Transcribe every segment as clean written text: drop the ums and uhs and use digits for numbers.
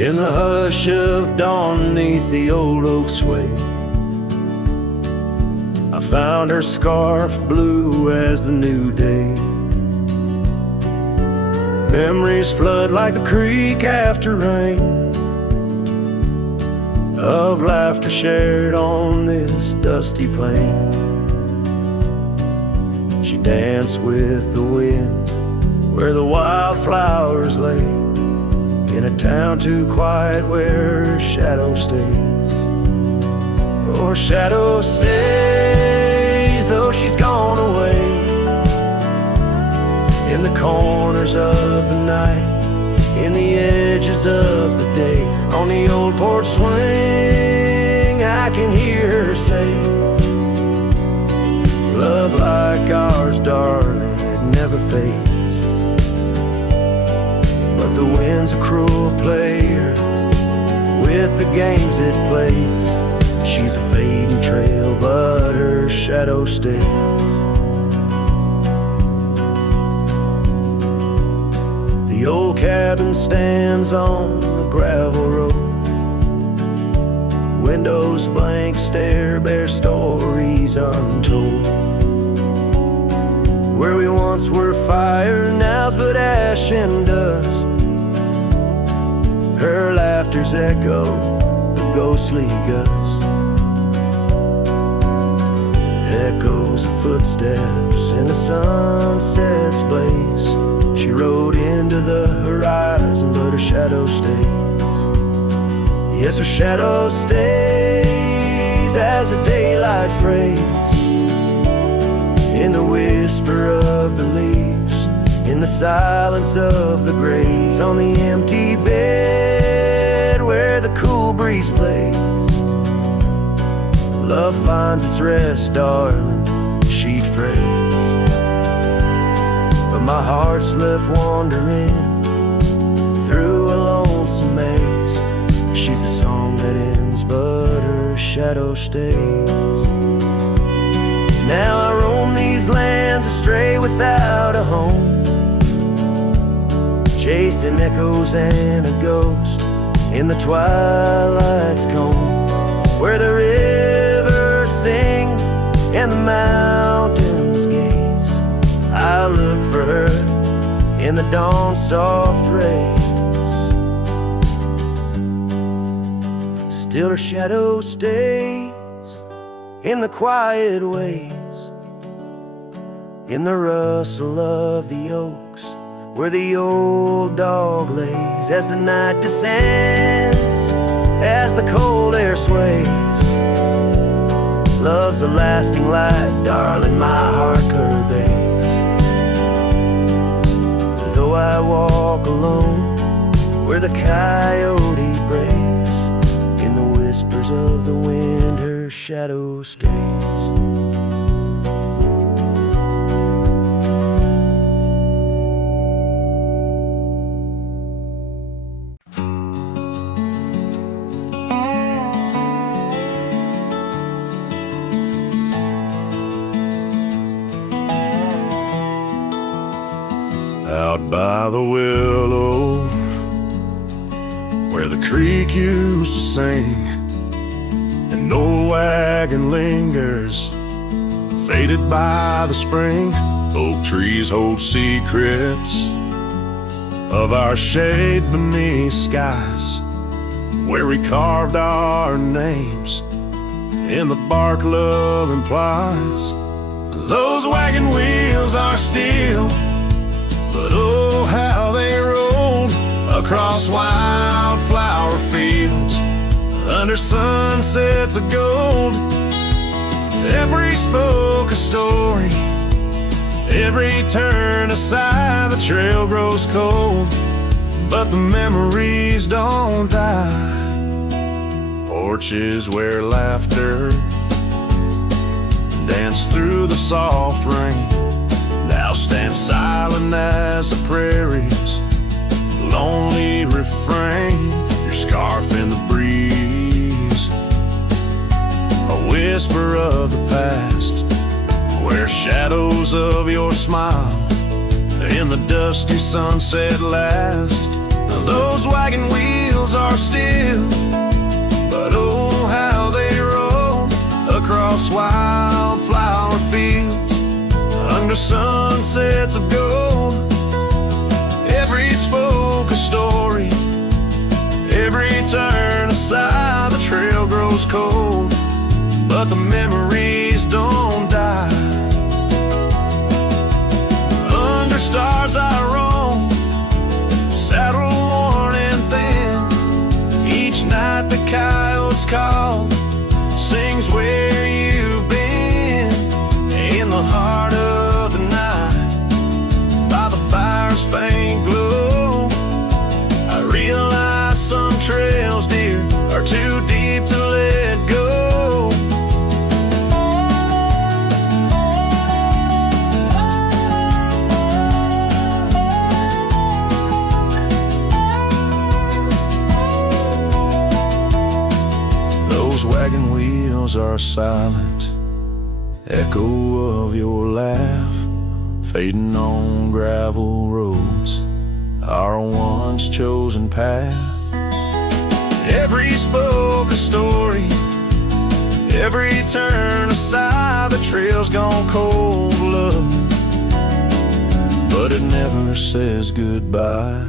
In the hush of dawn neath the old oak sway, I found her scarf blue as the new day. Memories flood like the creek after rain, of laughter shared on this dusty plain. She danced with the wind where the wildflowers lay, in a town too quiet where her shadow stays. Oh, her shadow stays, though she's gone away, in the corners of the night, in the edges of the day. On the old porch swing I can hear her say, love like ours, darling, it never fades. But the wind's a cruel player with the games it plays. She's a fading trail, but her shadow stays. The old cabin stands on the gravel road, windows blank stare, bear stories untold. Where we once were fire, now's but ash and dust. Her laughter's echo, the ghostly gust. Echoes of footsteps in the sunset's blaze. She rode into the horizon, but her shadow stays. Yes, her shadow stays as a daylight phrase, in the whisper of the leaves, in the silence of the grays, on the empty bed where the cool breeze plays. Love finds its rest, darling, she'd phrase. But my heart's left wandering through a lonesome maze. She's the song that ends, but her shadow stays. Now I roam these lands astray without a home, chasing echoes and a ghost in the twilight's comb, where the rivers sing and the mountains gaze. I look for her in the dawn's soft rays. Still her shadow stays in the quiet ways, in the rustle of the oaks, where the old dog lays. As the night descends, as the cold air sways, love's a lasting light, darling, my heart curves. Though I walk alone where the coyote brays, in the whispers of the wind her shadow stays. Out by the willow, where the creek used to sing, an old wagon lingers, faded by the spring. Oak trees hold secrets of our shade beneath skies, where we carved our names in the bark love implies. Those wagon wheels are steel, but oh, how they rolled across wildflower fields, under sunsets of gold. Every spoke a story, every turn aside, the trail grows cold, but the memories don't die. Porches where laughter danced through the soft rain now stand silent as the prairie's lonely refrain. Your scarf in the breeze, a whisper of the past, where shadows of your smile in the dusty sunset last. Those wagon wheels are still, but oh how they roll across wildflower fields under sunsets of gold. Every spoke a story, every turn aside the trail grows cold, but the memories don't die. Under stars I roam, saddle worn and thin. Each night the coyotes call, sings where you've been. In the heart of the night, by the fire's faint glow, I realize some trails, dear, are too deep to let go. Those wagon wheels are a silent echo of your laugh, fading on gravel roads, our once chosen path. Every spoke a story, every turn aside the trail's gone cold, love, but it never says goodbye.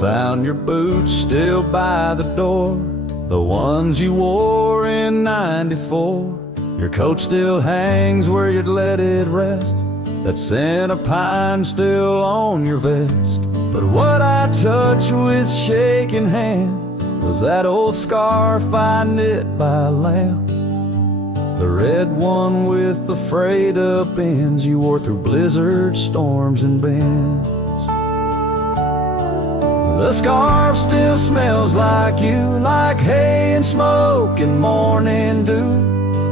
Found your boots still by the door, the ones you wore in '94. Your coat still hangs where you'd let it rest, that scent of pine still on your vest. But what I touched with shaking hand was that old scarf I knit by lamp, the red one with the frayed up ends you wore through blizzards, storms, and bends. The scarf still smells like you, like hay and smoke and morning dew.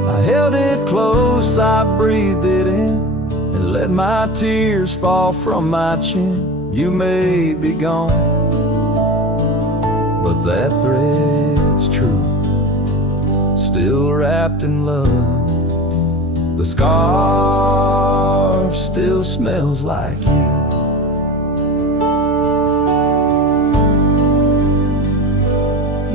I held it close, I breathed it in, and let my tears fall from my chin. You may be gone, but that thread's true, still wrapped in love. The scarf still smells like you.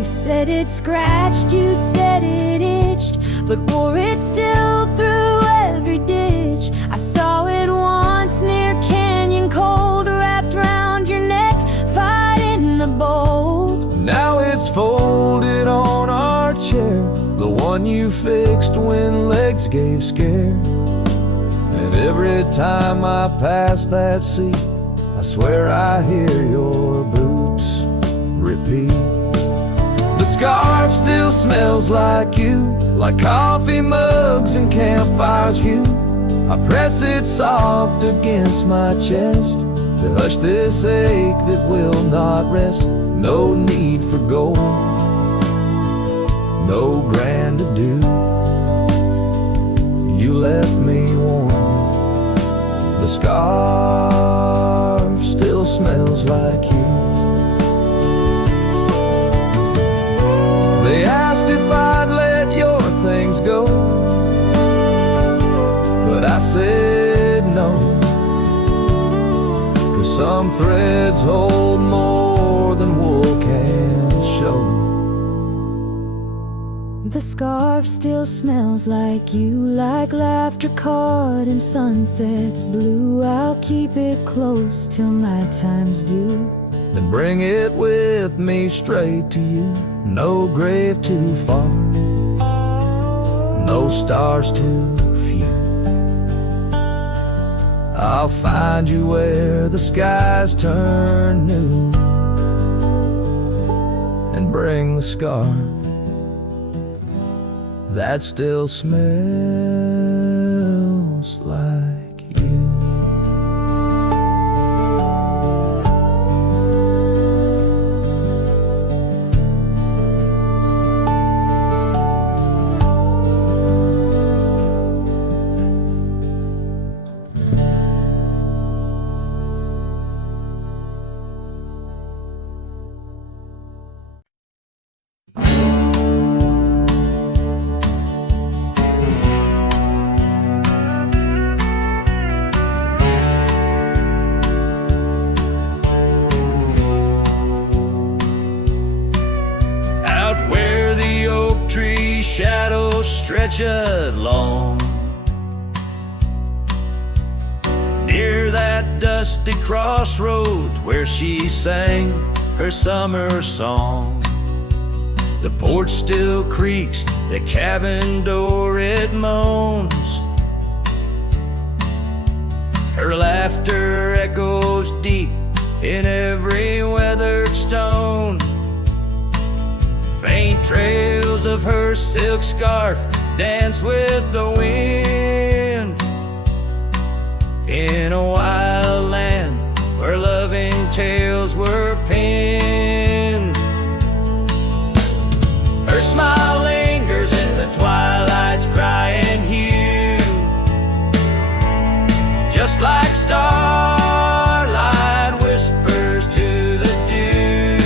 Said it scratched, you said it itched, but wore it still through every ditch. I saw it once near Canyon Cold, wrapped round your neck, fighting the bold. Now it's folded on our chair, the one you fixed when legs gave scare. And every time I pass that seat, I swear I hear your boots repeat. The scarf still smells like you, like coffee mugs and campfires hue. I press it soft against my chest to hush this ache that will not rest. No need for gold, no grand ado. You left me warm, the scarf still smells like you. They asked if I'd let your things go, but I said no, 'cause some threads hold more than wool can show. The scarf still smells like you, like laughter caught in sunsets blue. I'll keep it close till my time's due, then bring it with me straight to you. No grave too far, no stars too few. I'll find you where the skies turn new, and bring the scarf that still smells like you. wretched lone. Near that dusty crossroads where she sang her summer song, the porch still creaks, the cabin door it moans. Her laughter echoes deep in every weathered stone. Faint trails of her silk scarf dance with the wind in a wild land where loving tales were penned. Her smile lingers in the twilight's crying hue, just like starlight whispers to the dew.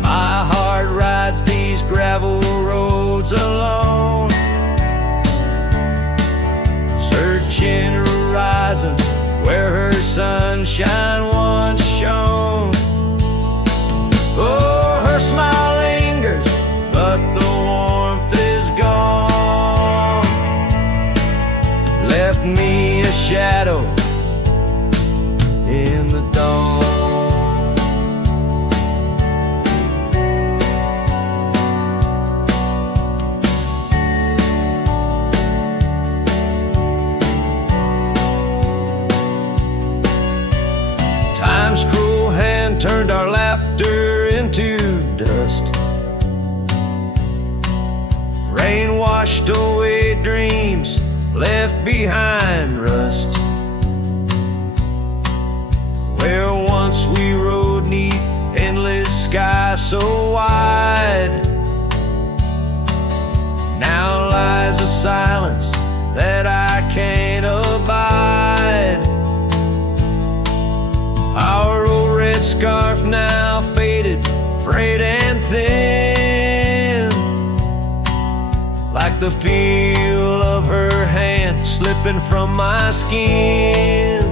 My heart rides these gravel roads alone, searching horizons where her sunshine once shone. Oh, her smile lingers, but the warmth is gone. Left me a shadow in the dawn. Time's cruel hand turned our laughter into dust. Rain washed away dreams, left behind rust. Where once we rode 'neath endless sky so wide, now lies a silence that I can't abide. Our old red scarf now faded, frayed and thin, like the feel of her hand slipping from my skin.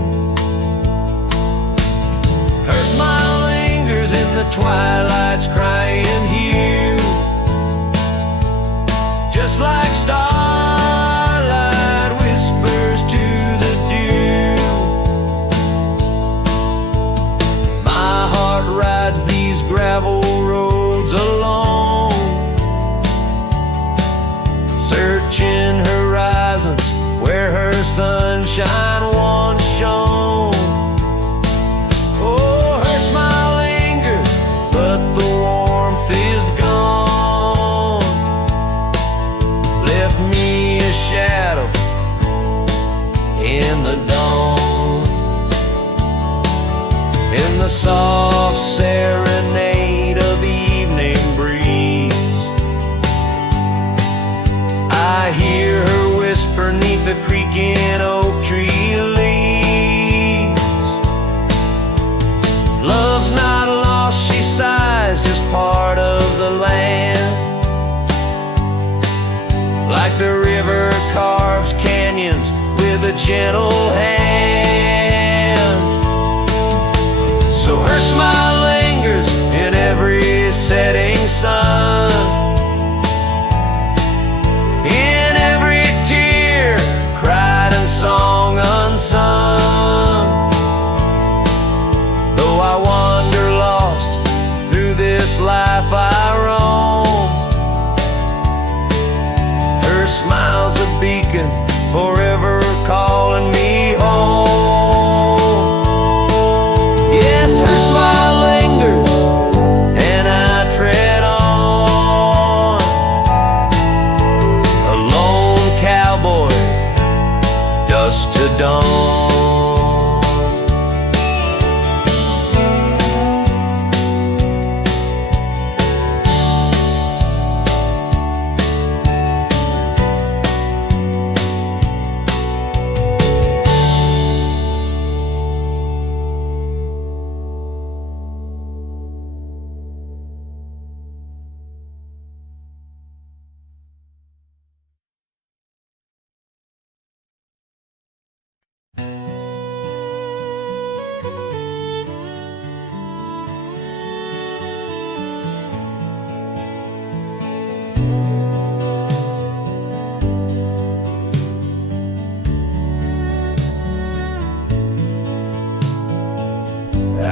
Her smile lingers in the twilight's crying hue, just like starlight whispers to the dew. My heart rides these gravel roads alone, searching horizons where her sunshine once shone. Oh, her smile lingers, but the warmth is gone. Left me a shadow in the dawn. In the soft serenade of the evening breeze, I hear her whisper 'neath the creaking oak tree leaves. Love's not lost, she sighs, just part of the land. Like the river carves canyons with a gentle hand. So her smile lingers in every setting sun, in every tear cried and song unsung. Though I wander lost through this life I roam, her smile's a beacon forever calling me home. Yes, her smile lingers and I tread on, a lone cowboy, dusk to dawn.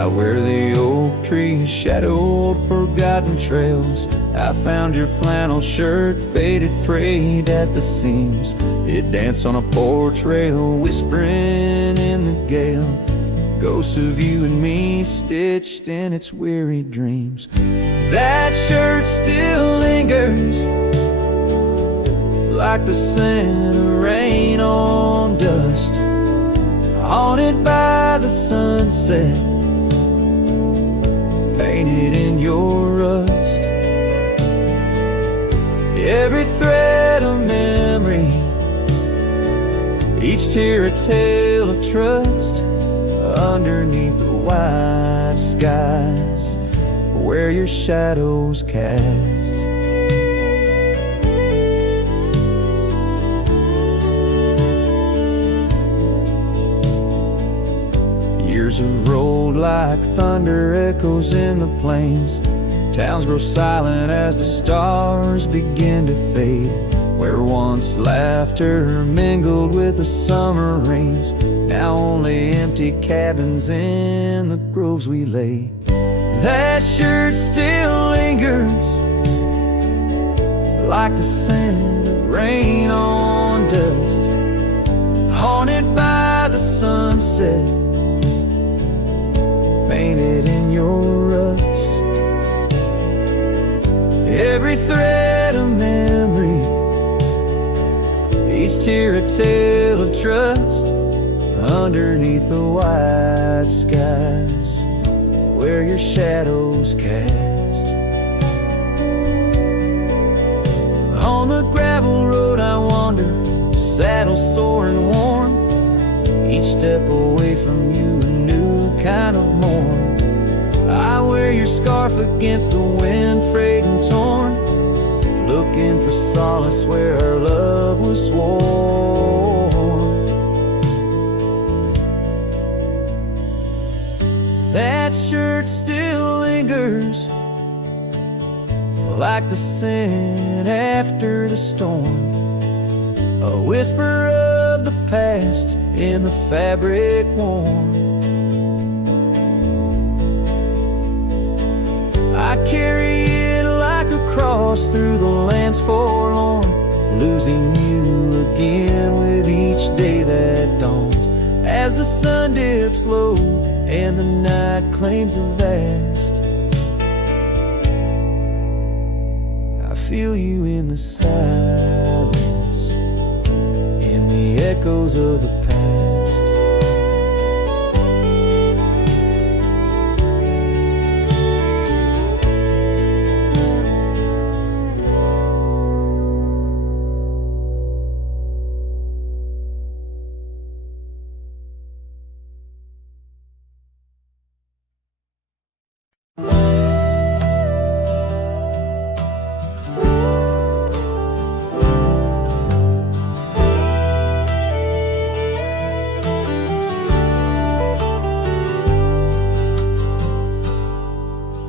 Out where the oak trees shadowed forgotten trails, I found your flannel shirt, faded, frayed at the seams. It danced on a porch rail, whispering in the gale, ghosts of you and me stitched in its weary dreams. That shirt still lingers, like the scent of rain on dust, haunted by the sunset, painted in your rust. Every thread a memory, each tear a tale of trust, underneath the wide skies where your shadows cast. Years have rolled like thunder echoes in the plains. Towns grow silent as the stars begin to fade. Where once laughter mingled with the summer rains, now only empty cabins in the groves we lay. That shirt still lingers, like the scent of rain on dust, haunted by the sunset, painted in your rust. Every thread a memory, each tear a tale of trust, underneath the wide skies where your shadows cast. On the gravel road I wander, saddle sore and worn, each step away from you a new kind of morn. I wear your scarf against the wind, frayed and torn, looking for solace where our love was sworn. That shirt still lingers, like the scent after the storm, a whisper of the past in the fabric worn. I carry it like a cross through the lands forlorn, losing you again with each day that dawns, as the sun dips low and the night claims the vast. I feel you in the silence, in the echoes of the past.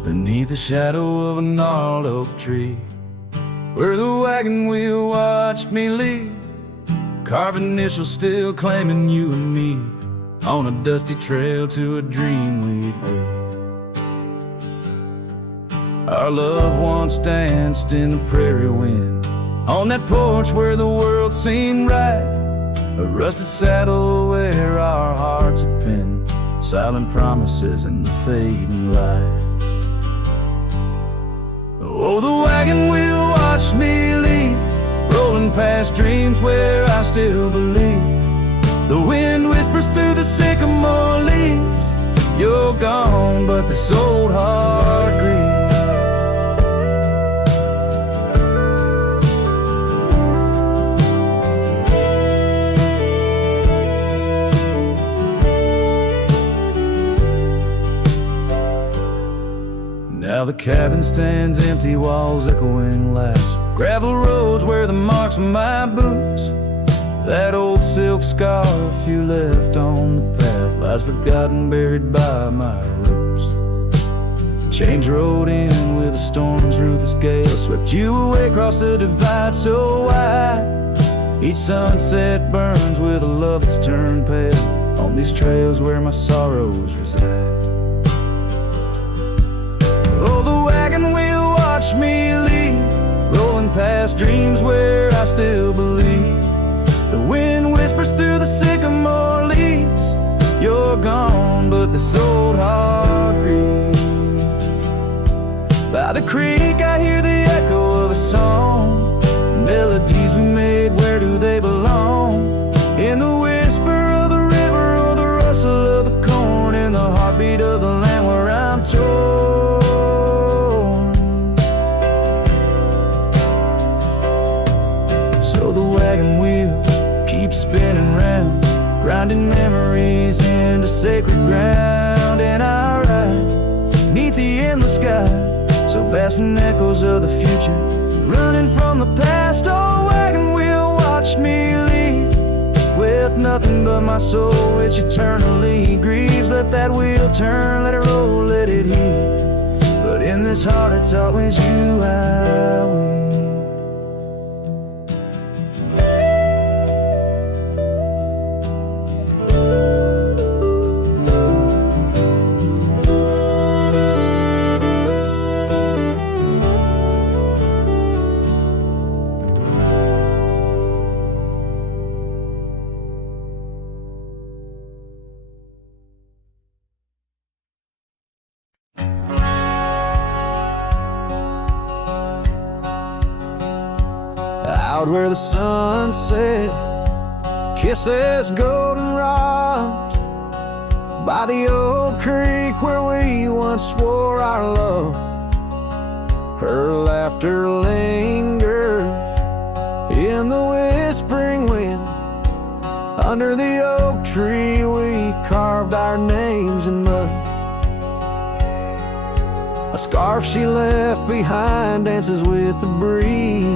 Beneath the shadow of a gnarled oak tree, where the wagon wheel watched me leave, carved initials still claiming you and me, on a dusty trail to a dream we'd be. Our love once danced in the prairie wind, on that porch where the world seemed right, a rusted saddle where our hearts had pinned, silent promises in the fading light. Oh, the wagon wheel watched me leave, rolling past dreams where I still believe. The wind whispers through the sycamore leaves, you're gone, but this old heart grieves. Now the cabin stands empty, walls echoing laughs, gravel roads where the marks of my boots, that old silk scarf you left on the path lies forgotten, buried by my roots. Change rode in with a storm's ruthless gale, swept you away across the divide so wide. Each sunset burns with a love that's turned pale, on these trails where my sorrows reside. watch me leave, rolling past dreams where I still believe. The wind whispers through the sycamore leaves. You're gone, but this old heart grieves. By the creek I hear the echo of a song. Melodies we made, where do they belong? In the whisper of the river or the rustle of the corn, in the heartbeat of the land where I'm torn. So the wagon wheel keeps spinning round, grinding memories into sacred ground. And I ride 'neath the endless sky, so vast in echoes of the future, running from the past. Oh, wagon wheel, watch me leave, with nothing but my soul which eternally grieves. Let that wheel turn, let it roll, let it heal, but in this heart it's always you I will. Out where the sunset kisses goldenrod, by the old creek where we once swore our love, her laughter lingers in the whispering wind. Under the oak tree we carved our names in mud. A scarf she left behind dances with the breeze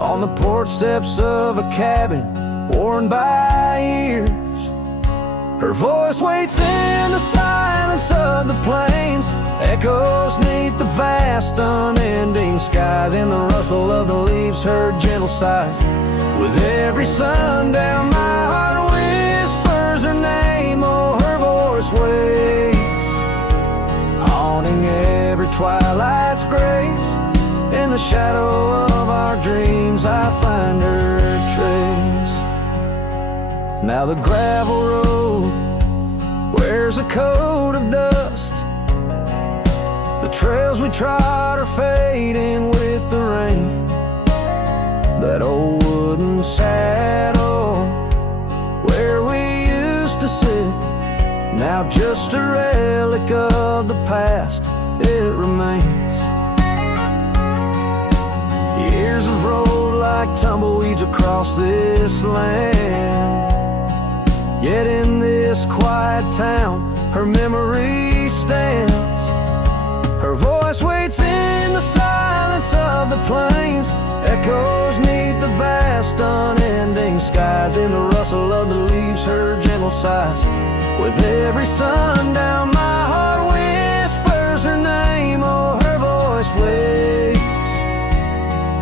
on the porch steps of a cabin worn by years. Her voice waits in the silence of the plains, echoes 'neath the vast unending skies. In the rustle of the leaves her gentle sighs, with every sundown my heart whispers her name. Oh, her voice waits, haunting every twilight's grace. In the shadow of our dreams I find her trace. Now the gravel road wears a coat of dust, the trails we trod are fading with the rain. That old wooden saddle where we used to sit, now just a relic of the past, it remains. Years have rolled like tumbleweeds across this land, yet in this quiet town her memory stands. Her voice waits in the silence of the plains, echoes 'neath the vast unending skies. In the rustle of the leaves her gentle sighs, with every sundown my heart whispers her name. Oh, her voice waits,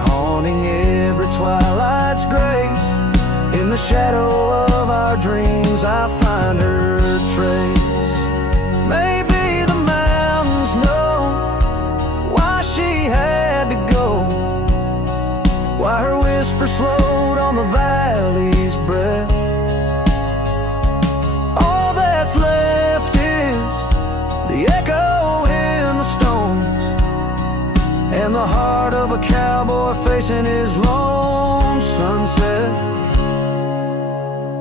haunting every twilight's grace. In the shadow of our dreams I find her trace. Maybe the mountains know why she had to go, why her whisper slowed on the valley's breath. All that's left is the echo in the stones, and the heart of a cowboy facing his lone sunset.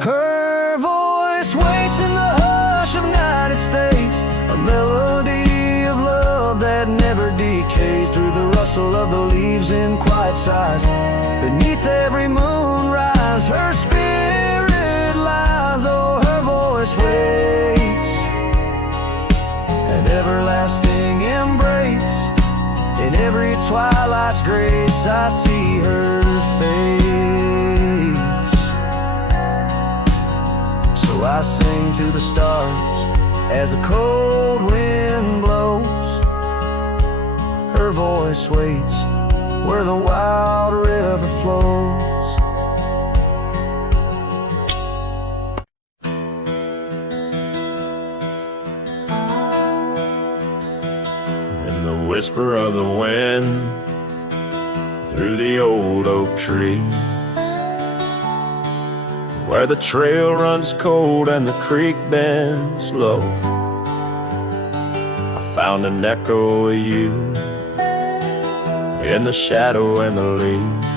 Her voice waits in the hush of night, it stays a melody of love that never decays. Through the rustle of the leaves in quiet sighs, beneath every moonrise her spirit lies. Oh, her voice waits, an everlasting embrace. In every twilight's grace I see her face. So I sing to the stars as the cold wind blows. Her voice waits where the wild river flows. whisper of the wind through the old oak trees, where the trail runs cold and the creek bends low. I found an echo of you in the shadow and the leaves,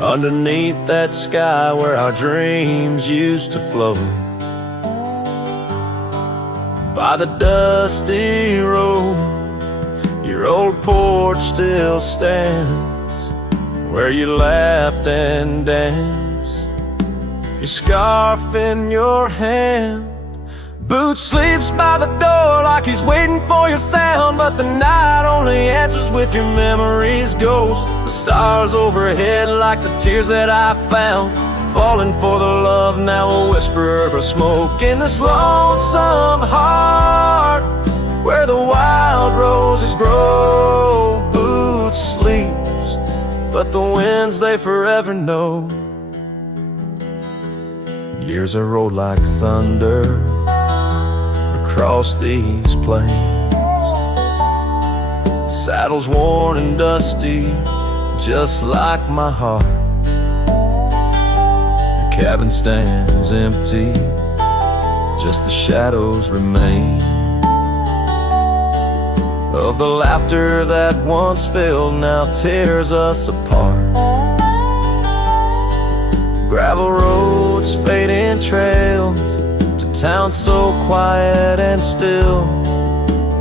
underneath that sky where our dreams used to float. By the dusty road, your old porch still stands, where you laughed and danced, your scarf in your hand. Boots sleeps by the door like he's waiting for your sound, but the night only answers with your memory's ghost. The stars overhead like the tears that I found, falling for the love, now a whisper of smoke in this lonesome heart, where the wild roses grow. Boots sleeps, but the winds they forever know. Years are rolled like thunder across these plains, saddles worn and dusty, just like my heart. The cabin stands empty, just the shadows remain of the laughter that once filled, now tears us apart. Gravel roads, fading trails, town so quiet and still.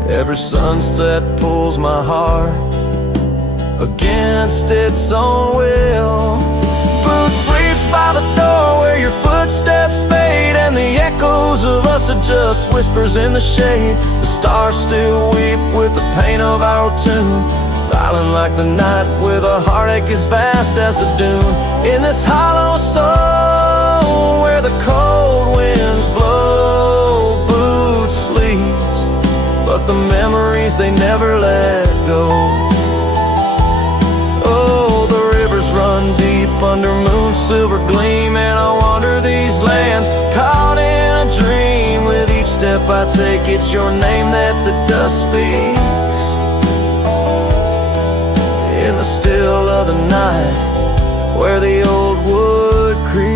Every sunset pulls my heart against its own will. Boot sleeps by the door where your footsteps fade, and the echoes of us are just whispers in the shade. The stars still weep with the pain of our tune, silent like the night with a heartache as vast as the dune. In this hollow soul where the cold winds blow, Boots sleeps, but the memories they never let go. Oh, the rivers run deep under moon's silver gleam, and I wander these lands caught in a dream. With each step I take, it's your name that the dust speaks. In the still of the night, where the old wood creaks,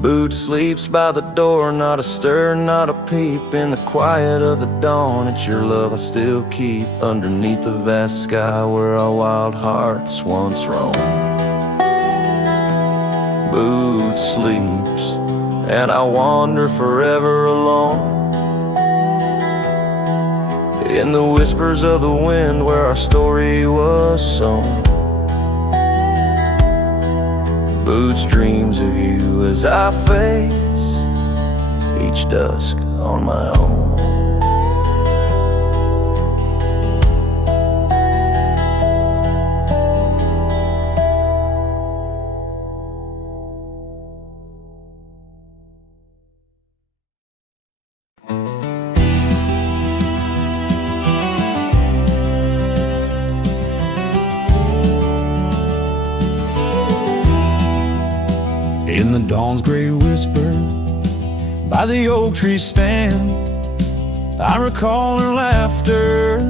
Boots sleeps by the door, not a stir, not a peep. In the quiet of the dawn, it's your love I still keep, underneath the vast sky where our wild hearts once roamed. Boots sleeps, and I wander forever alone, in the whispers of the wind where our story was sown. Boots dreams of you as I face each dusk on my own. In the dawn's gray whisper, by the oak tree stand, I recall her laughter,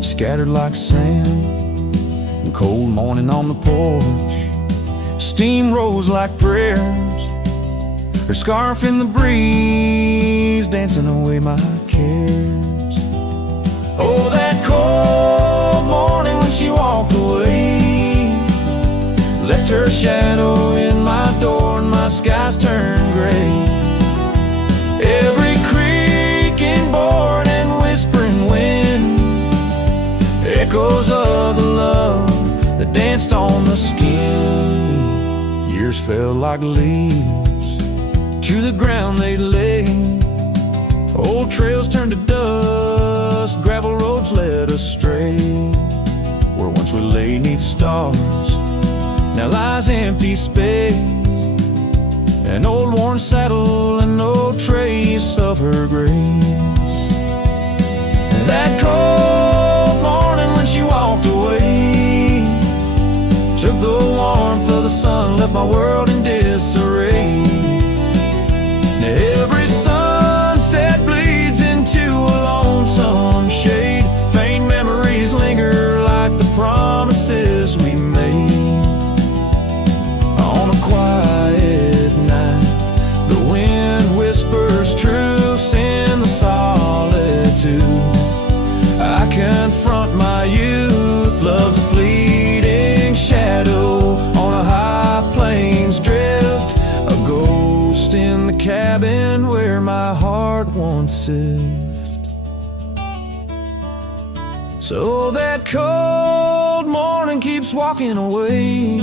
scattered like sand. The cold morning on the porch, steam rose like prayers, her scarf in the breeze, dancing away my cares. Oh, that cold morning when she walked away, left her shadow in my door and my skies turned gray. Every creaking board and whispering wind, echoes of the love that danced on the skin. Years fell like leaves to the ground they lay, old trails turned to dust, gravel roads led astray. Where once we lay 'neath stars, now lies empty space, an old worn saddle and no trace of her grace. That cold morning when she walked away, took the warmth of the sun, left my world in disarray. Now every sunset bleeds into once sift. So that cold morning keeps walking away.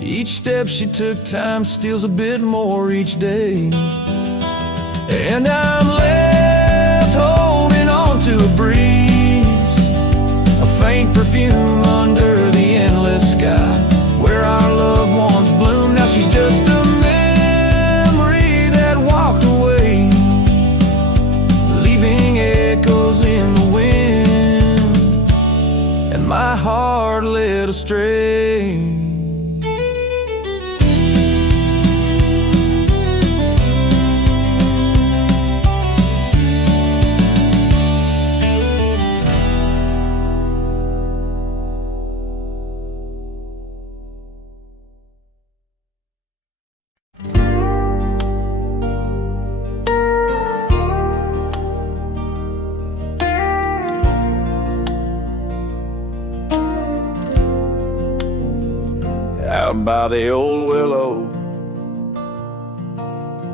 Each step she took, time steals a bit more each day. And I'm left holding on to a breeze, a faint perfume under the endless sky, where our loved ones bloom. Now she's just a memory that walked away, leaving echoes in the wind, and my heart led astray. Out by the old willow,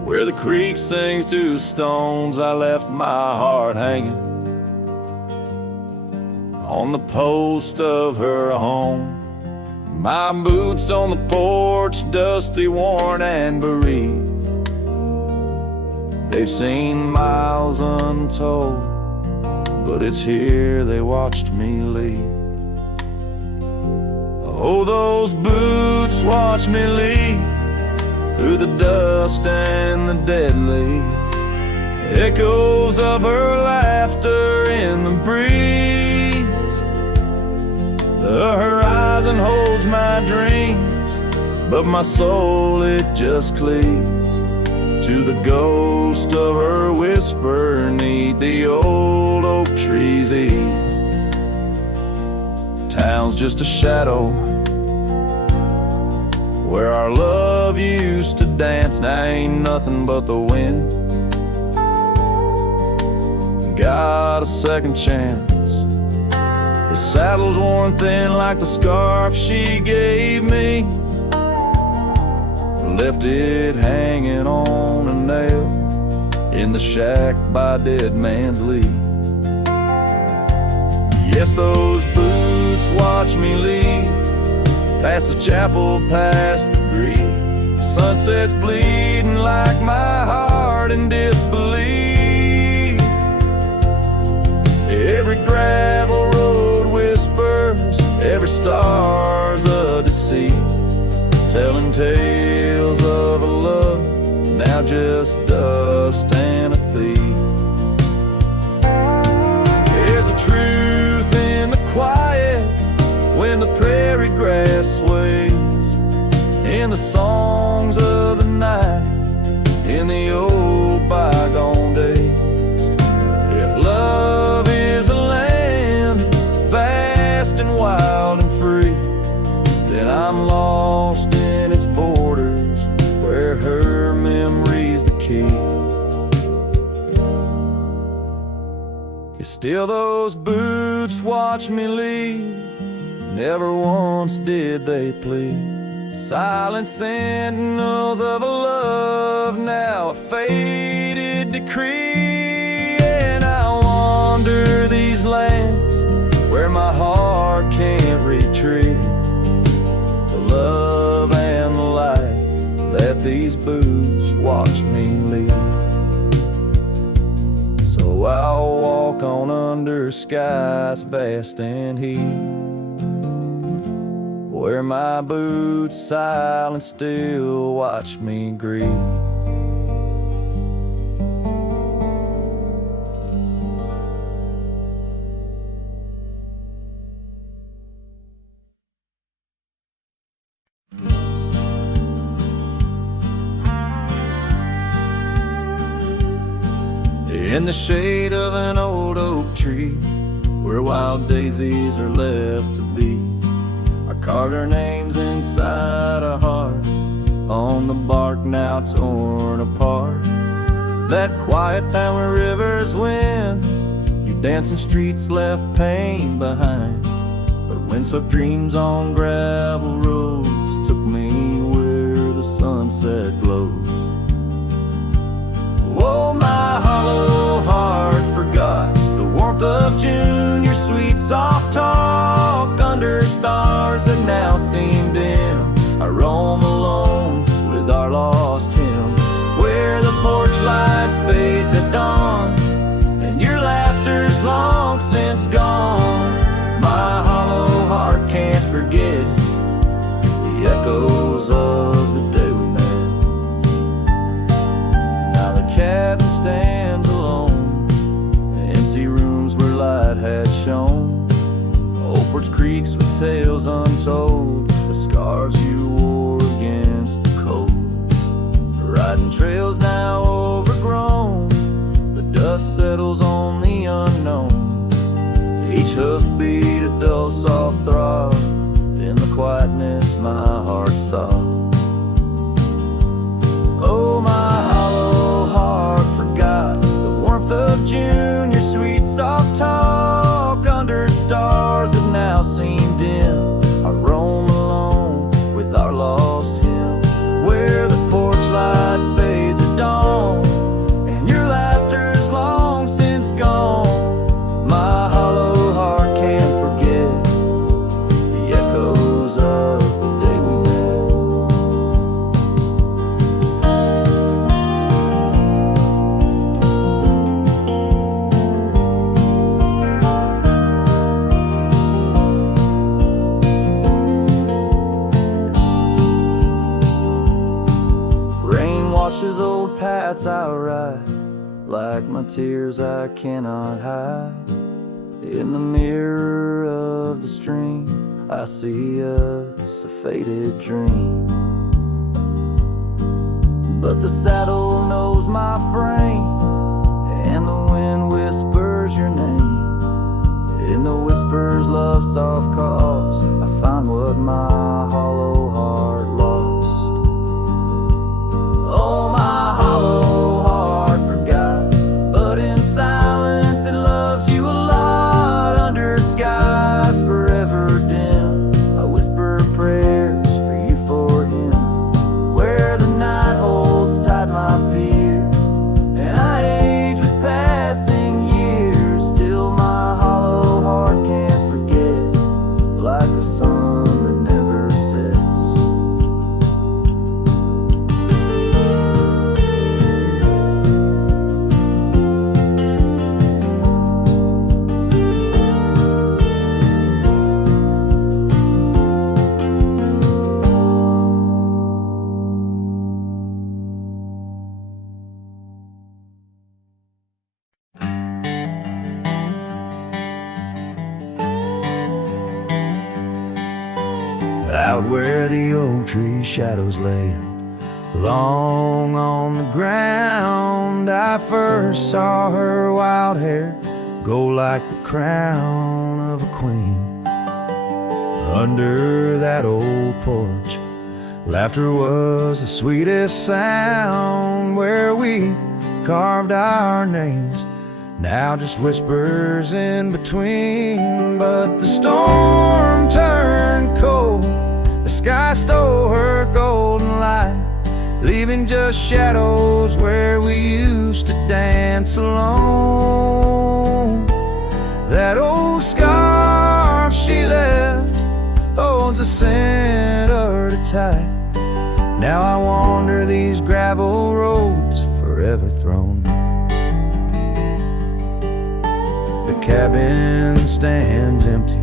where the creek sings to stones, I left my heart hanging on the post of her home. My boots on the porch, dusty, worn, and bereaved. They've seen miles untold, but it's here they watched me leave. Oh, those boots watch me leave through the dust and the dead leaves, echoes of her laughter in the breeze. The horizon holds my dreams, but my soul, it just cleaves to the ghost of her whisper 'neath the old oak tree's eave. Town's just a shadow where our love used to dance. Now ain't nothing but the wind. Got a second chance. The saddle's worn thin like the scarf she gave me. Left it hanging on a nail in the shack by Dead Man's Leave. Yes, those boots watch me leave, past the chapel, past the green. Sunset's bleeding like my heart in disbelief. Every gravel road whispers, every star's a deceit, telling tales of a love now just dust and a thief. There's a truth in the quiet when the prairie grass sways, in the songs of the night, in the old bygone days. If love is a land vast and wild and free, then I'm lost in its borders, where her memory's the key. Yet still those boots watch me leave, never once did they plead. Silent sentinels of a love, now a faded decree. And I wander these lands where my heart can't retreat the love and the life that these boots watch me leave. So I'll walk on under skies vast and heat, where my boots silent still watch me grieve. In the shade of an old oak tree, where wild daisies are left to be, I carved our names inside a heart on the bark now torn apart. That quiet town where rivers win, your dancing streets left pain behind. But windswept dreams on gravel roads took me where the sunset glows. Oh, my hollow heart forgot the warmth of June, your sweet soft talk under stars that now seem dim. I roam alone with our lost hymn, where the porch light fades at dawn and your laughter's long since gone. My hollow heart can't forget the echoes of the day we met. Now the cabin stands alone, the empty rooms where light had shone, old porch creaks with tales untold, the scars you wore against the cold. Riding trails now overgrown, the dust settles on the unknown. Each hoofbeat a dull soft throb, in the quietness my heart sobbed. Oh, my hollow heart forgot the warmth of June, your sweet soft talk under stars that now seem dim. I roam alone with our lost hymn, where the porch light fades at dawn and your laughter's long since gone. My hollow heart can't forget the echoes of the day we met. Rain washes old paths I ride, like my tears I cannot hide. In the mirror of the stream, I see us a faded dream. But the saddle knows my frame, and the wind whispers your name. In the whispers love soft calls, I find what my hollow heart lost. Oh, my hollow heart forgot, but in silence it loves you a lot. Under skies forever dim, I whisper prayers for you, for him, where the night holds tight my fears, and I age with passing years. Still my hollow heart can't forget, like a sun that never sets. Out where the oak tree shadows lay long on the ground, I first saw her wild hair go like the crown of a queen. Under that old porch, laughter was the sweetest sound, where we carved our names, now just whispers in between. But the storm turned cold, the sky stole her golden light, leaving just shadows where we used to dance alone. That old scarf she left holds a scent of her tight. Now I wander these gravel roads forever thrown. The cabin stands empty,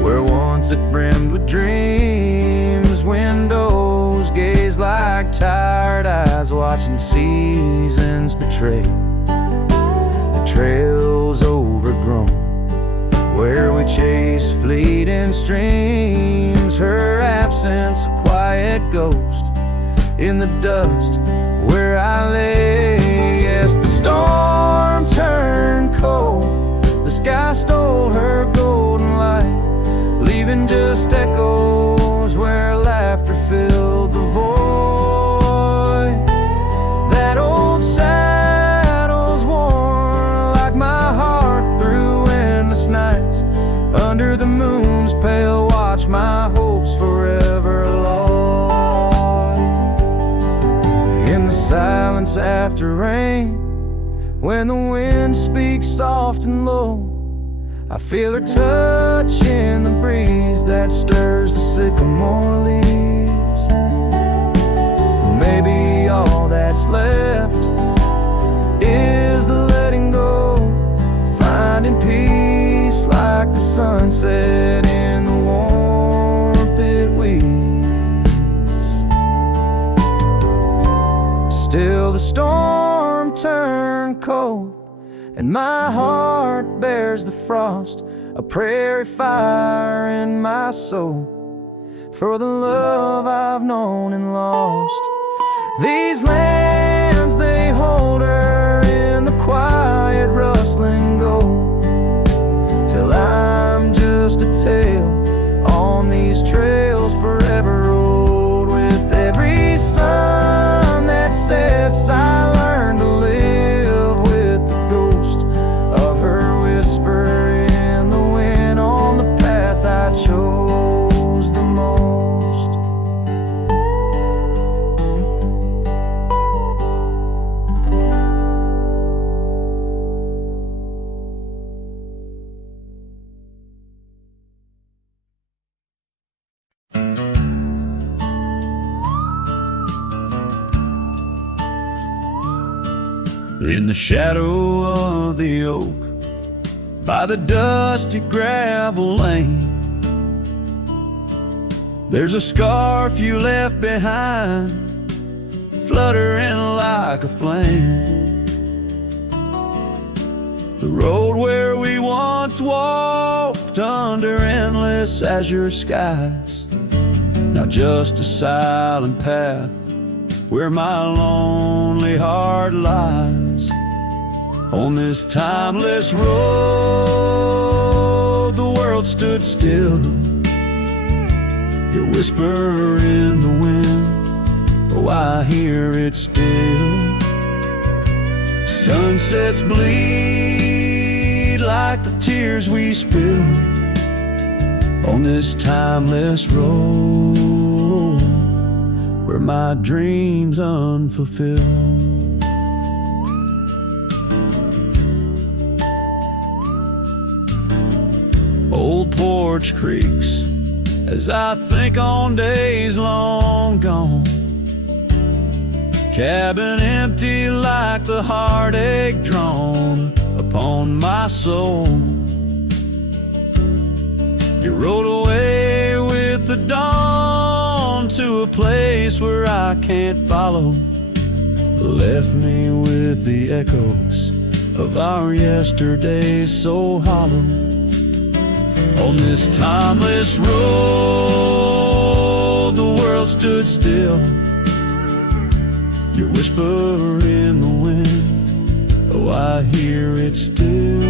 where once it brimmed with dreams. Windows gaze like tired eyes watching seasons betray. The trails overgrown, where we chase fleeting streams. Her absence a quiet ghost in the dust where I lay. Yes, the storm turned cold, the sky stole her golden light, leaving just echoes where laughter filled the void. That old saddle's worn like my heart through endless nights. Under the moon's pale watch, my hopes forever lost. In the silence after rain, When the wind speaks soft and low, I feel her touch in the breeze that stirs the sycamore leaves. Maybe all that's left is the letting go, finding peace like the sunset in the warmth it weaves. Still the storm turned cold, and my heart bears the frost, a prairie fire in my soul, for the love I've known and lost. These lands, they hold her in the quiet rustling gold, till I'm just a tale on these trails forever old. With every sun that sets, I learn to live with the ghost of her whisper in the wind on the path I chose the most. In the shadow of the oak, by the dusty gravel lane, there's a scarf you left behind, fluttering like a flame. The road where we once walked under endless azure skies, now just a silent path where my lonely heart lies. On this timeless road, the world stood still, your whisper in the wind, oh, I hear it still. Sunsets bleed like the tears we spilled on this timeless road, where my dreams unfulfilled. Old porch creaks as I think on days long gone, cabin empty like the heartache drawn upon my soul. You rode away with the dawn to a place where I can't follow, left me with the echoes of our yesterdays so hollow. On this timeless road, the world stood still, your whisper in the wind, oh, I hear it still.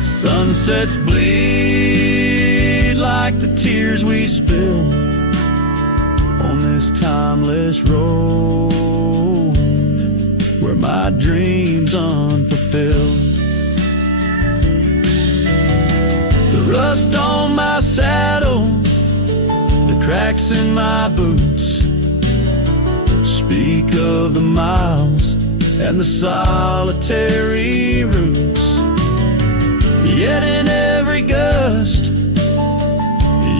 Sunsets bleed like the tears we spilled on this timeless road, where my dreams unfulfilled. The rust on my saddle, the cracks in my boots, speak of the miles and the solitary routes. Yet in every gust,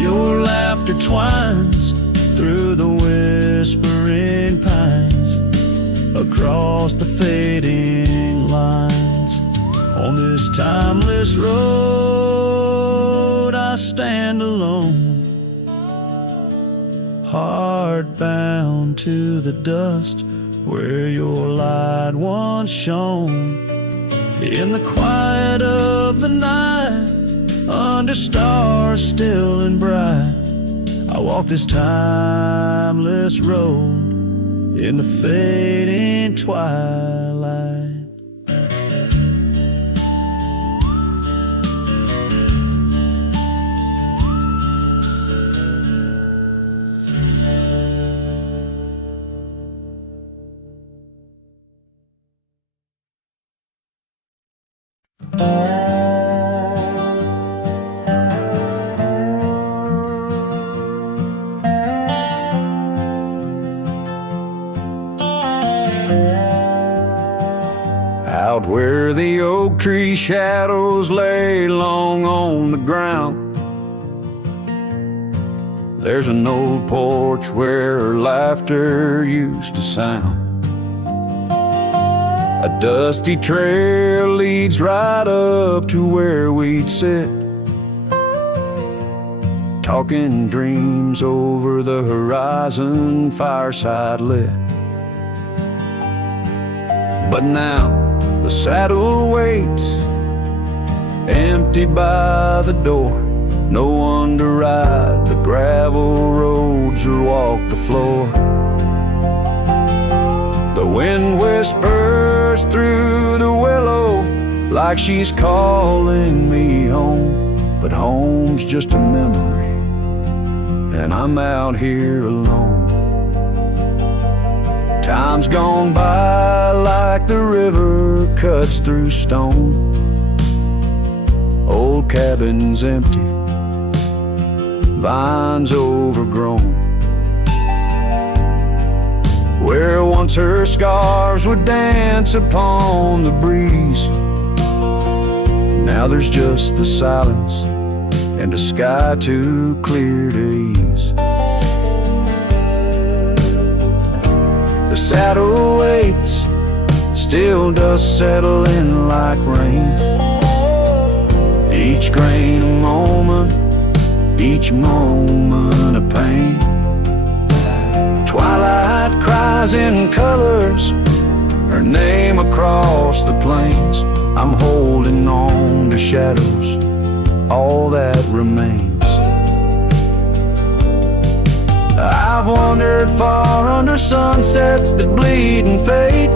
your laughter twines through the whispering pines, across the fading lines. On this timeless road, I stand alone, heart bound to the dust where your light once shone. In the quiet of the night, under stars still and bright, I walk this timeless road in the fading twilight. oak tree shadows lay long on the ground. There's an old porch where laughter used to sound. A dusty trail leads right up to where we'd sit, talking dreams over the horizon, fireside lit. But now the saddle waits, empty by the door. No one to ride the gravel roads or walk the floor. The wind whispers through the willow like she's calling me home. But home's just a memory, and I'm out here alone. Time's gone by like the river cuts through stone. Old cabin's empty, vines overgrown. Where once her scarves would dance upon the breeze, now there's just the silence and a sky too clear to ease. The saddle waits, still dust settling like rain. Each grain a moment, each moment a pain. Twilight cries in colors, her name across the plains. I'm holding on to shadows, all that remains. I've wandered far under sunsets that bleed and fade.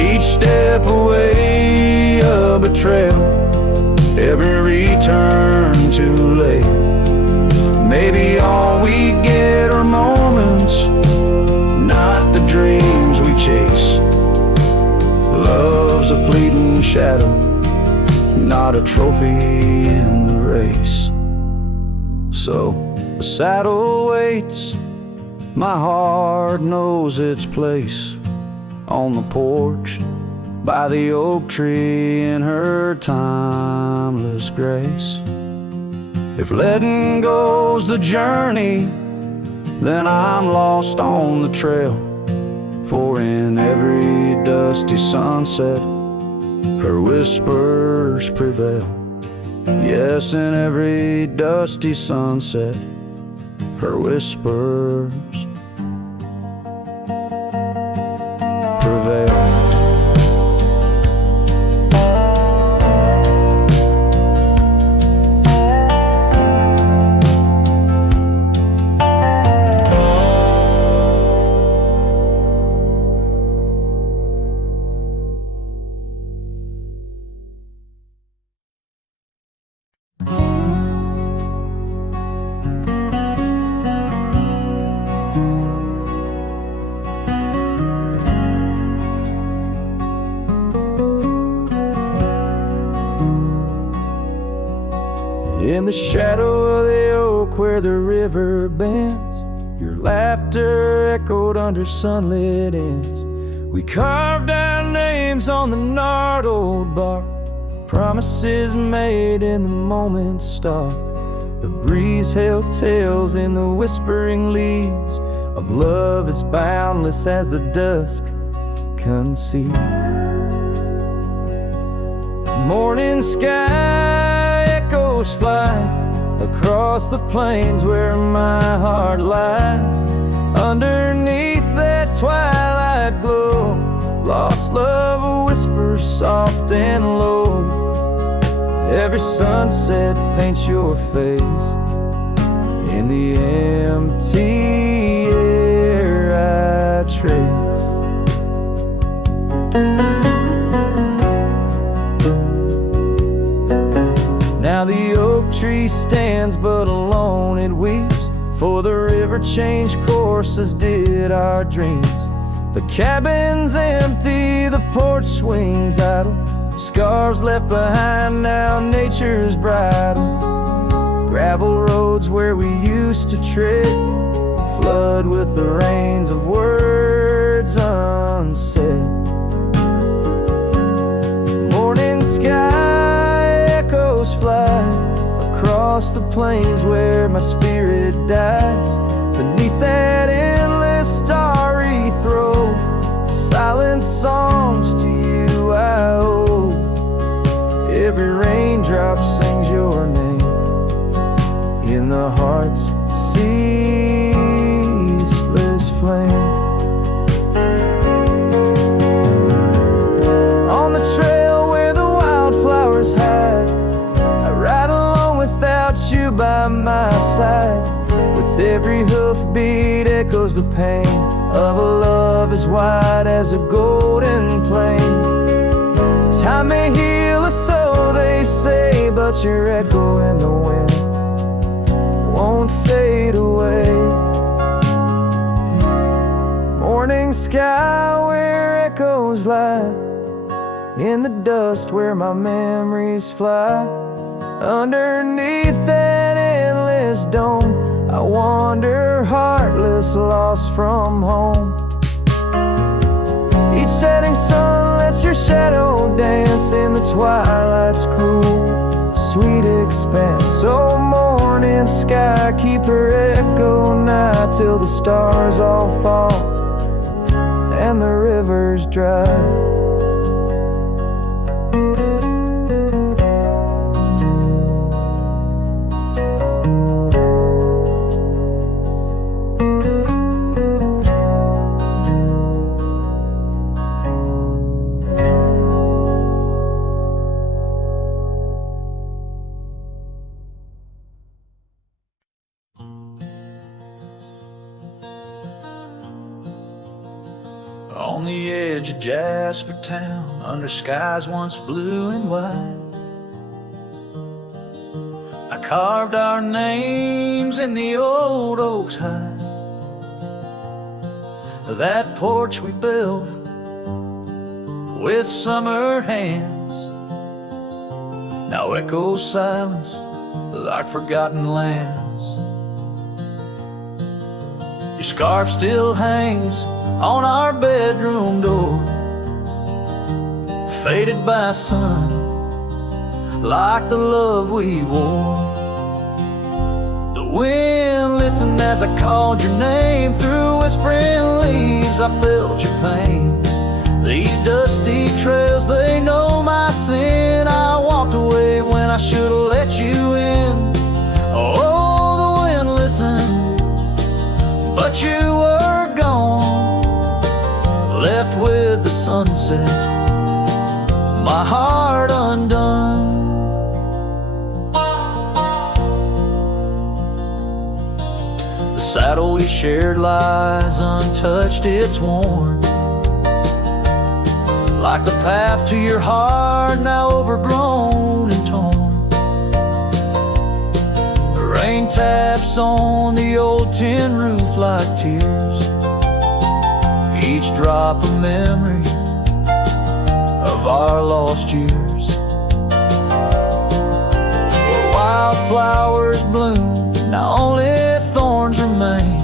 Each step away a betrayal, every return too late. Maybe all we get are moments, not the dreams we chase. Love's a fleeting shadow, not a trophy in the race. So the saddle waits, my heart knows its place on the porch by the oak tree in her timeless grace. If letting go's the journey, then I'm lost on the trail. For in every dusty sunset, her whispers prevail. Yes, in every dusty sunset, her whispers prevail. In the shadow of the oak where the river bends, your laughter echoed under sunlit ends. We carved our names on the gnarled old bark, promises made in the moment's start. The breeze held tales in the whispering leaves of love as boundless as the dusk conceives. Morning sky echoes fly across the plains where my heart lies. Underneath that twilight glow, lost love whispers soft and low. Every sunset paints your face in the empty air I trace. Now the oak tree stands but alone it weeps, for the river changed courses did our dreams. The cabin's empty, the porch swings idle, scarves left behind now nature's bridle. Gravel roads where we used to tread flood with the rains of words unsaid. sky echoes fly across the plains where my spirit dies. Beneath that endless starry throw, silent songs to you I owe. Every raindrop sings your name in the heart's ceaseless flame. On the trail where the wildflowers hide, I ride along without you by my side. With every hoofbeat echoes the pain of a love as wide as a golden plain. Time may heal us, so they say, but your echo in the wind won't fade away. Morning sky where echoes lie, in the dust where my memories fly. Underneath that endless dome, I wander heartless, lost from home. Each setting sun lets your shadow dance in the twilight's cool, sweet expanse. Oh, morning sky, keep her echo nigh till the stars all fall and the rivers dry. On the edge of Jasper Town, under skies once blue and white, I carved our names in the old oak's hide. That porch we built with summer hands now echoes silence like forgotten lands. Your scarf still hangs on our bedroom door, faded by sun, like the love we wore. The wind listened as I called your name. Through whispering leaves I felt your pain. These dusty trails, they know my sin. I walked away when I should have let you in. Oh, the wind listened, but you were gone, left with the sunset, my heart undone. The saddle we shared lies untouched, it's worn, like the path to your heart, now overgrown and torn. The rain taps on the old tin roof like tears, each drop a memory of our lost years. Where wildflowers bloom, now only thorns remain.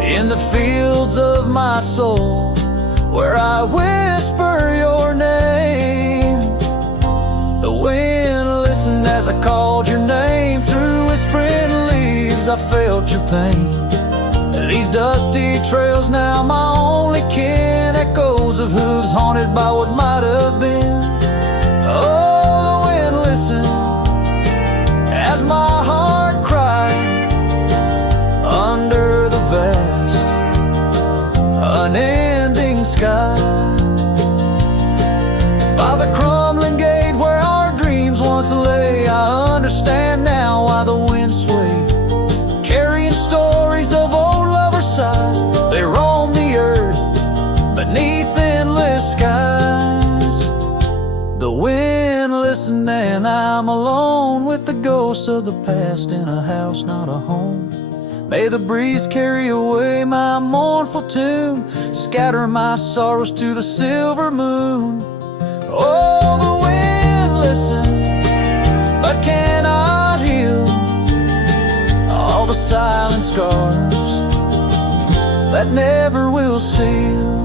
In the fields of my soul, where I whisper your name. The wind listened as I called your name. Through whispering leaves I felt your pain. These dusty trails now my only kin, echoes of hooves haunted by what might have been. Oh, the wind listened as my heart cried under the vast, unending sky. By the crumbling gate where our dreams once lay, I understand now why the wind swayed, carrying stories of old lovers' sighs. They roam the earth beneath endless skies. The wind listened and I'm alone with the ghosts of the past in a house, not a home. May the breeze carry away my mournful tune, scatter my sorrows to the silver moon. Oh, the wind listened, but cannot heal all the silent scars that never will seal.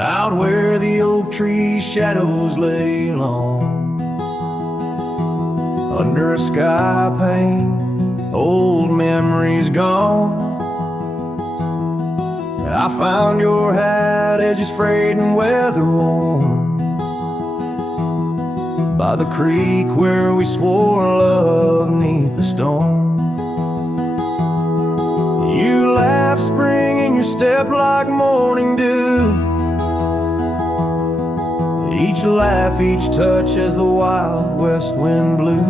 out where the oak tree shadows lay long, under a sky pane, old memories gone. I found your hat, edges frayed and weather worn, by the creek where we swore love neath the storm. You laugh spring in your step like morning dew, each laugh, each touch as the wild west wind blew.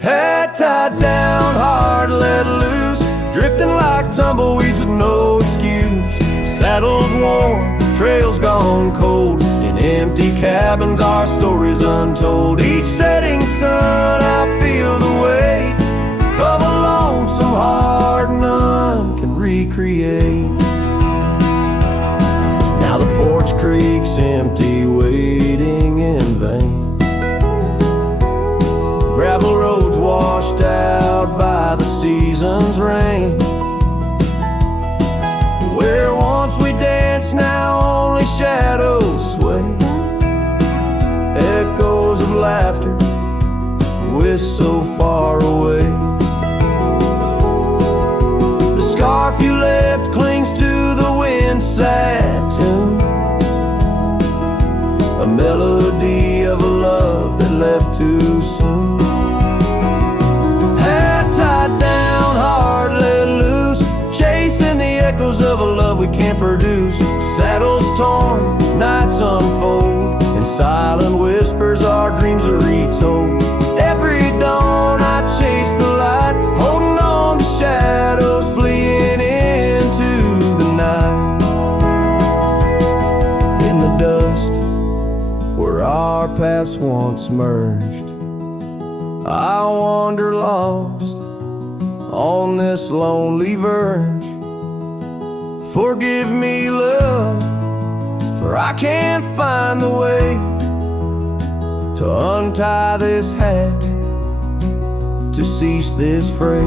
Head tied down, heart let loose, drifting like tumbleweeds with no excuse. Saddles worn, trails gone cold, in empty cabins our stories untold. Each setting sun I feel the weight of a lonesome heart none can recreate. Now the porch creak's empty, waiting in vain. Gravel roads washed out by the season's rain. Where once we danced, now only shadows sway. Echoes of laughter, whisked so far away. The scarf you left clings to the wind, sad tune, a melody of a love that left too soon. Hat tied down, heart let loose, chasing the echoes of a love we can't produce. Saddles torn, nights unfold, in silent whispers our dreams are retold. Every dawn I chase the light, holding on to shadows, fleeing into the night. In the dust where our paths once merged, I wander lost on this lonely verge. Forgive me, love, for I can't find the way to untie this hat, to cease this fray.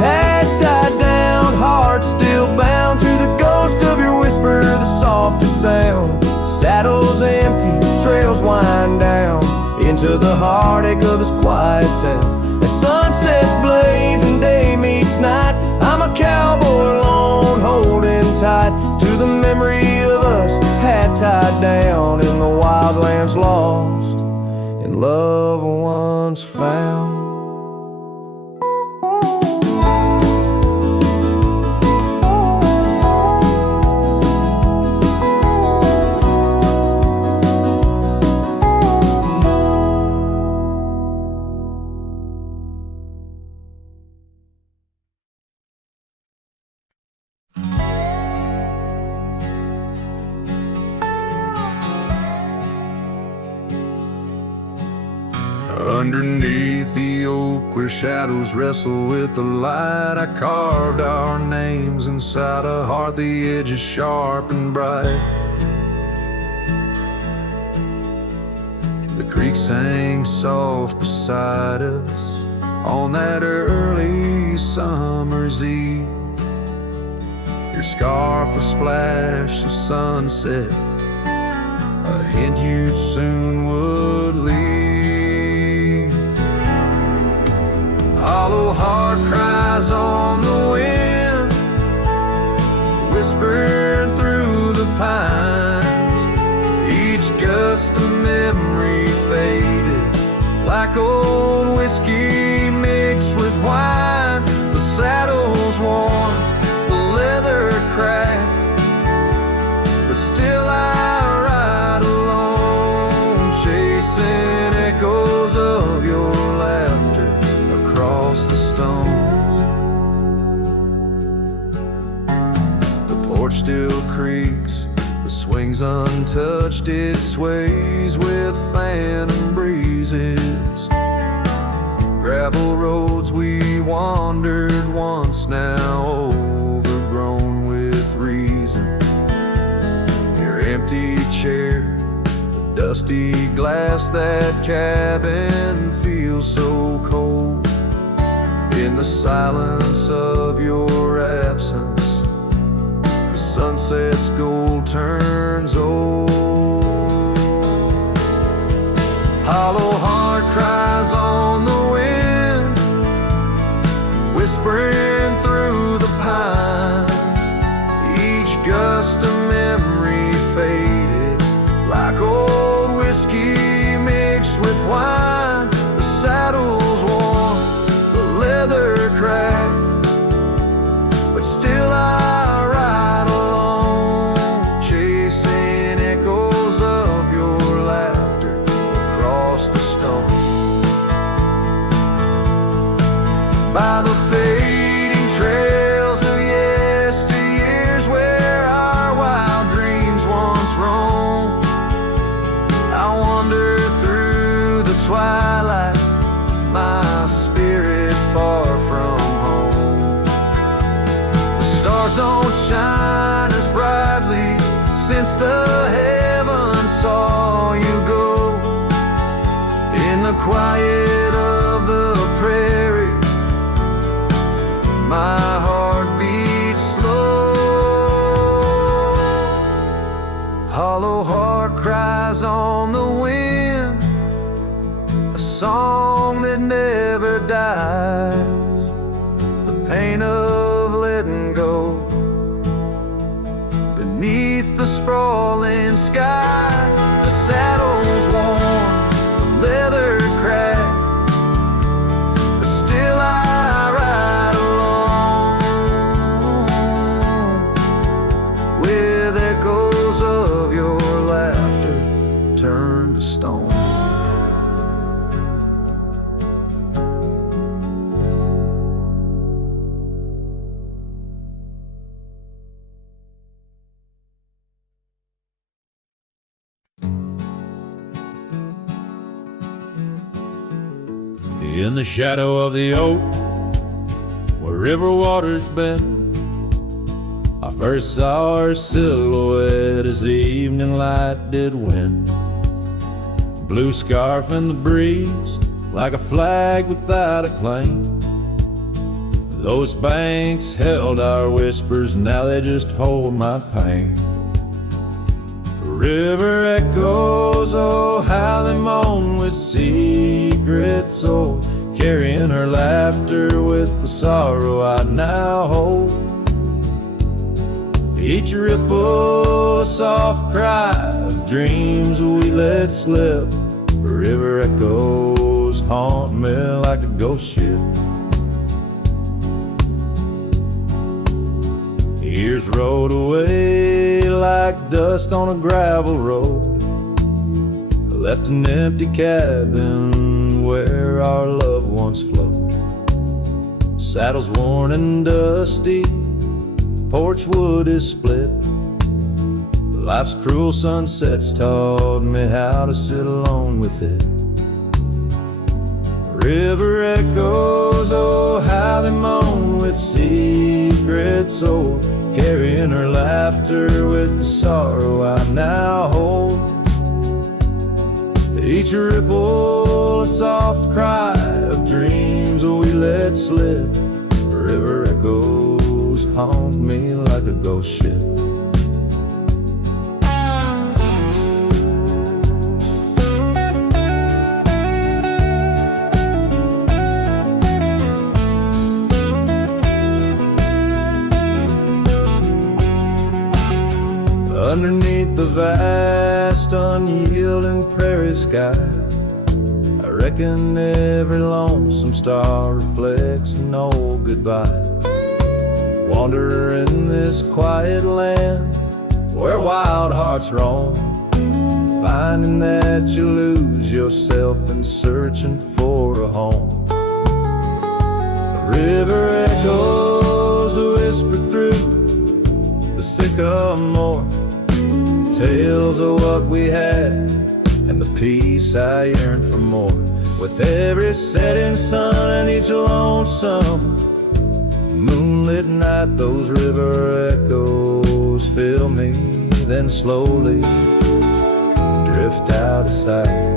Hat tied down, heart still bound to the ghost of your whisper, the softest sound. Saddles empty, trails wind down into the heartache of this quiet town. As sunsets blaze and day meets night, I'm a cowboy alone, holding tight to the memory of us, hat tied down in the wildlands, lost in love once found. Underneath the oak where shadows wrestle with the light, I carved our names inside a heart, the edges sharp and bright. The creek sang soft beside us on that early summer's eve. Your scarf a splash of sunset, a hint you soon would leave. Hollow heart cries on the wind, whispered through the pines. Each gust of memory faded like old whiskey mixed with wine. The saddle's worn, the leather cracked, but still I ride alone, chasing echoes of your laughter across the stones. The porch still creaks, the swing's untouched, it sways with phantom breezes. Gravel roads we wandered once, now overgrown with reason. Your empty chair, the dusty glass, that cabin feels so cold. In the silence of your absence, the sunset's gold turns old. Hollow heart cries on the wind, whispering through the pines. Each gust of memory faded like old whiskey mixed with wine. The saddle's worn, the leather cracked, but still I ride alone, chasing echoes of your laughter across the stone. By the fading trails of yesteryears where our wild dreams once roamed, I wander through the twilight, my spirit far from home. The stars don't shine as brightly since the heavens saw you go. In the quiet of the prairie, my heart beats slow. Hollow heart cries on the wind, a song that never dies. The pain of letting go beneath the sprawling skies. The saddle's worn, the leather cracked, but still I ride alone, with echoes of your laughter turned to stone. In the shadow of the oak, where river waters bend, I first saw her silhouette as the evening light did win. Blue scarf in the breeze, like a flag without a claim. Those banks held our whispers, now they just hold my pain. The river echoes, oh how they moan with secrets old, carrying her laughter with the sorrow I now hold. Each ripple a soft cry of dreams we let slip. River echoes haunt me like a ghost ship. Years rode away like dust on a gravel road. I left an empty cabin where our loved ones float. Saddles worn and dusty, porch wood is split. Life's cruel sunsets taught me how to sit alone with it. River echoes, oh how they moan with secrets old, carrying her laughter with the sorrow I now hold. Each ripple a soft cry of dreams we let slip. River echoes haunt me like a ghost ship. Underneath the vast, unyielding prairie sky, I reckon every lonesome star reflects an old goodbye. Wander in this quiet land where wild hearts roam, finding that you lose yourself in searching for a home. The river echoes whisper through the sycamore, tales of what we had and the peace I yearned for more. With every setting sun and each lonesome moonlit night, those river echoes fill me, then slowly drift out of sight.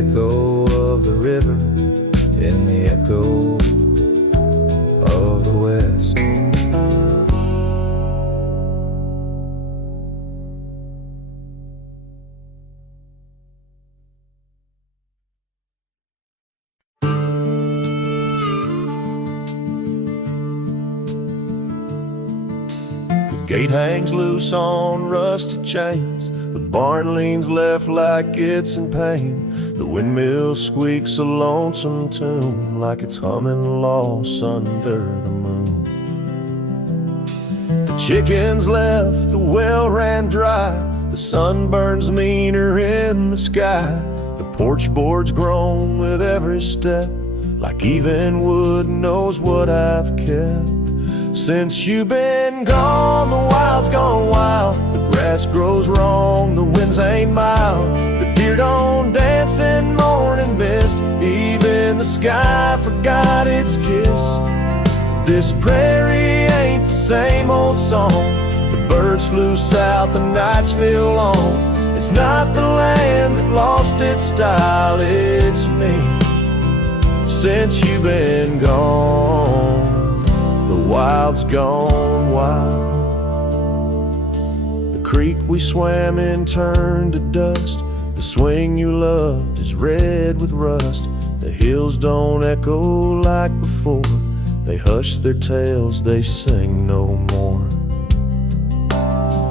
echo of the river, in the echo of the West. Gate hangs loose on rusted chains, the barn leans left like it's in pain. The windmill squeaks a lonesome tune, like it's humming lost under the moon. The chickens left, the well ran dry, the sun burns meaner in the sky. The porch board's grown with every step, like even wood knows what I've kept. Since you've been gone, the wild's gone wild. The grass grows wrong, the winds ain't mild. The deer don't dance in morning mist, even the sky forgot its kiss. This prairie ain't the same old song. The birds flew south, the nights feel long. It's not the land that lost its style, it's me. Since you've been gone, the wild's gone wild. The creek we swam in turned to dust. The swing you loved is red with rust. The hills don't echo like before. They hush their tales, they sing no more.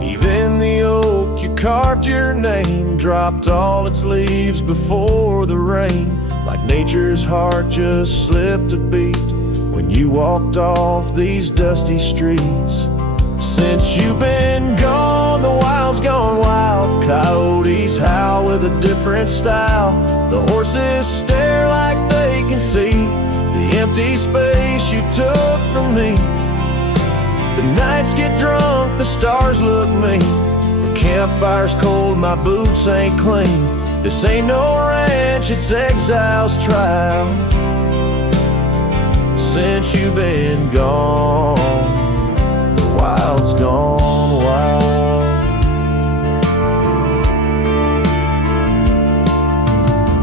Even the oak you carved your name dropped all its leaves before the rain. Like nature's heart just slipped a beat when you walked off these dusty streets. Since you've been gone, the wild's gone wild. Coyotes howl with a different style. The horses stare like they can see the empty space you took from me. The nights get drunk, the stars look mean. The campfire's cold, my boots ain't clean. This ain't no ranch, it's exile's trial. Since you've been gone, the wild's gone wild.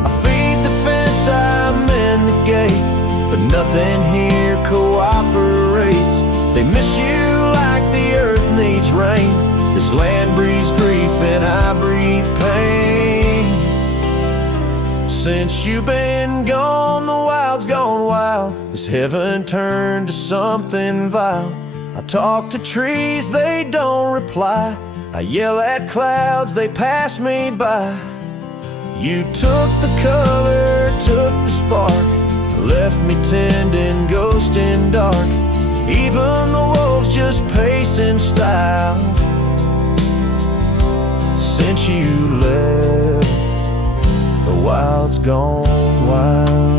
I feed the fence, I'm in the gate, but nothing here cooperates. They miss you like the earth needs rain. This land breathes grief and I breathe pain. Since you've been gone, the wild's gone wild. This heaven turned to something vile. I talk to trees, they don't reply. I yell at clouds, they pass me by. You took the color, took the spark, left me tending, ghosting dark. Even the wolves just pace in style. Since you left, the wild's gone wild.